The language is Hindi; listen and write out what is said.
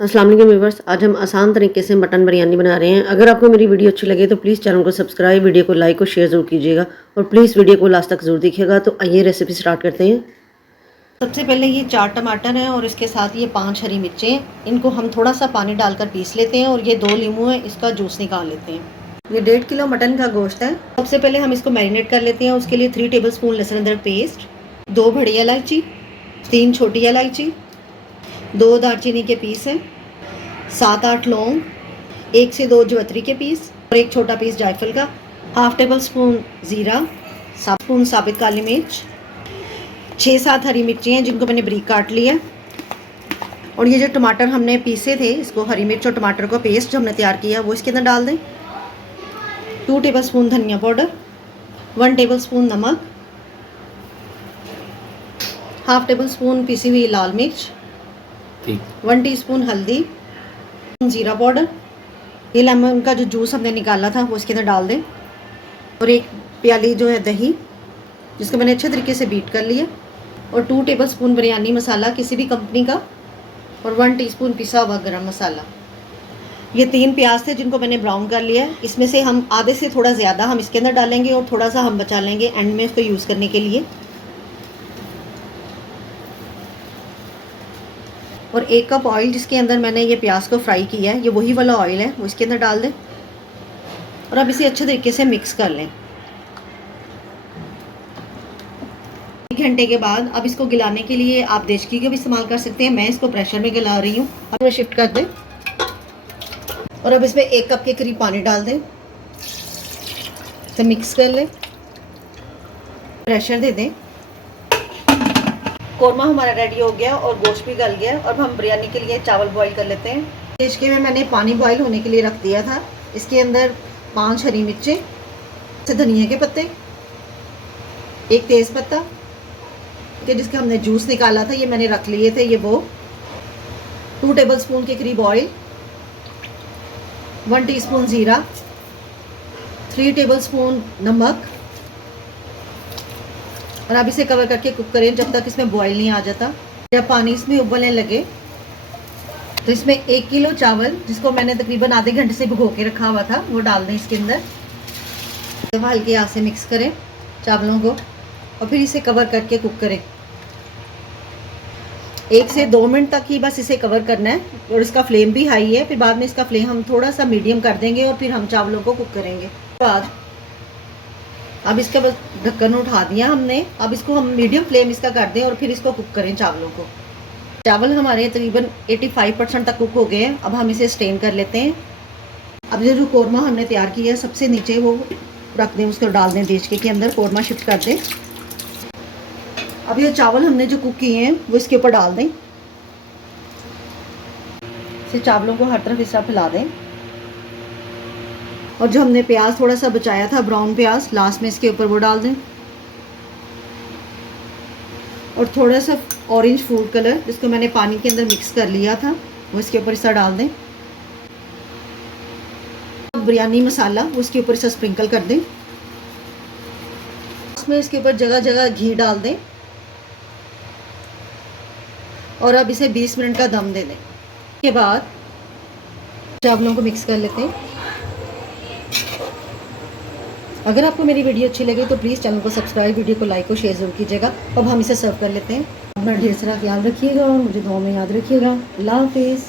अस्सलाम वालेकुम व्यूअर्स, आज हम आसान तरीके से मटन बिरयानी बना रहे हैं। अगर आपको मेरी वीडियो अच्छी लगे तो प्लीज़ चैनल को सब्सक्राइब, वीडियो को लाइक और शेयर ज़रूर कीजिएगा और प्लीज़ वीडियो को लास्ट तक ज़रूर देखिएगा। तो आइए रेसिपी स्टार्ट करते हैं। सबसे पहले ये 4 टमाटर हैं और इसके साथ ये 5 हरी मिर्चें, इनको हम थोड़ा सा पानी डालकर पीस लेते हैं और ये 2 नींबू हैं, इसका जूस निकाल लेते हैं। ये 1.5 किलो मटन का गोश्त है। सबसे पहले हम इसको मैरिनेट कर लेते हैं। उसके लिए 3 टेबल स्पून लहसुन अदरक पेस्ट, 2 बड़ी इलायची, 3 छोटी इलायची, 2 दालचीनी के पीस हैं, 7-8 लौंग, 1 से 2 जवैत्री के पीस और 1 छोटा पीस जायफल का, हाफ टेबल स्पून ज़ीरा, स्पून साबित काली मिर्च, 6-7 हरी मिर्ची हैं जिनको मैंने बारीक काट लिया। और ये जो टमाटर हमने पीसे थे, इसको हरी मिर्च और टमाटर का पेस्ट जो हमने तैयार किया वो इसके अंदर डाल दें। 2 टेबल स्पून धनिया पाउडर, 1 टेबल स्पून नमक, हाफ टेबल स्पून पिसी हुई लाल मिर्च, 1 टीस्पून हल्दी, ज़ीरा पाउडर। ये लेमन का जो जूस हमने निकाला था वो इसके अंदर डाल दें और 1 प्याली जो है दही जिसको मैंने अच्छे तरीके से बीट कर लिया, और 2 टेबल स्पून बिरयानी मसाला किसी भी कंपनी का, और 1 टीस्पून पिसा हुआ गरम मसाला। ये 3 प्याज थे जिनको मैंने ब्राउन कर लिया है। इसमें से हम आधे से थोड़ा ज़्यादा हम इसके अंदर डालेंगे और थोड़ा सा हम बचा लेंगे एंड में इसको यूज़ करने के लिए। और 1 कप ऑयल जिसके अंदर मैंने ये प्याज को फ्राई किया है, ये वही वाला ऑयल है, वो इसके अंदर डाल दें और अब इसे अच्छे तरीके से मिक्स कर लें। 1 घंटे के बाद अब इसको गिलाने के लिए आप देचकी का भी इस्तेमाल कर सकते हैं। मैं इसको प्रेशर में गिला रही हूँ। अब मैं शिफ्ट कर दें और अब इसमें 1 कप के करीब पानी डाल दें, इसे मिक्स कर लें, प्रेशर दे दें। कोरमा हमारा रेडी हो गया और गोश्त भी गल गया। अब हम बिरयानी के लिए चावल बॉईल कर लेते हैं। देचकी में मैंने पानी बॉईल होने के लिए रख दिया था। इसके अंदर 5 हरी मिर्चें, धनिया के पत्ते, 1 तेज़ पत्ता के जिसका हमने जूस निकाला था, ये मैंने रख लिए थे। ये वो 2 टेबल स्पून के करीब ऑयल, 1 टीस्पून ज़ीरा, 3 टेबल स्पून नमक, और अब इसे कवर करके कुक करें जब तक इसमें बॉईल नहीं आ जाता। जब पानी इसमें उबलने लगे तो इसमें 1 किलो चावल जिसको मैंने तकरीबन आधे घंटे से भिगो के रखा हुआ था वो डाल दें इसके अंदर। हल्के हाथ से मिक्स करें चावलों को और फिर इसे कवर करके कुक करें। 1 से 2 मिनट तक ही बस इसे कवर करना है और इसका फ्लेम भी हाई है। फिर बाद में इसका फ्लेम हम थोड़ा सा मीडियम कर देंगे और फिर हम चावलों को कुक करेंगे। अब इसका बस ढक्कन उठा दिया हमने। अब इसको हम मीडियम फ्लेम इसका कर दें और फिर इसको कुक करें चावलों को। चावल हमारे तकरीबन 85% तक कुक हो गए हैं। अब हम इसे स्टेन कर लेते हैं। अब जो कोरमा हमने तैयार किया है सबसे नीचे वो रख दें, उसको डाल दें देचकी के अंदर, कोरमा शिफ्ट कर दें। अब ये चावल हमने जो कुक किए हैं वो इसके ऊपर डाल दें। इसे चावलों को हर तरफ इस तरह फैला दें और जो हमने प्याज थोड़ा सा बचाया था ब्राउन प्याज, लास्ट में इसके ऊपर वो डाल दें और थोड़ा सा ऑरेंज फूड कलर जिसको मैंने पानी के अंदर मिक्स कर लिया था वो इसके ऊपर इसे डाल दें। बिरयानी मसाला वो इसके ऊपर इसे स्प्रिंकल कर दें। इसमें इसके ऊपर जगह जगह घी डाल दें और अब इसे 20 मिनट का दम दे दें। के बाद चावलों को मिक्स कर लेते हैं। अगर आपको मेरी वीडियो अच्छी लगे तो प्लीज़ चैनल को सब्सक्राइब, वीडियो को लाइक और शेयर ज़रूर कीजिएगा। अब हम इसे सर्व कर लेते हैं। अपना ढेर सारा ख्याल रखिएगा और मुझे दुआ में याद रखिएगा। अल्लाह हाफिज़।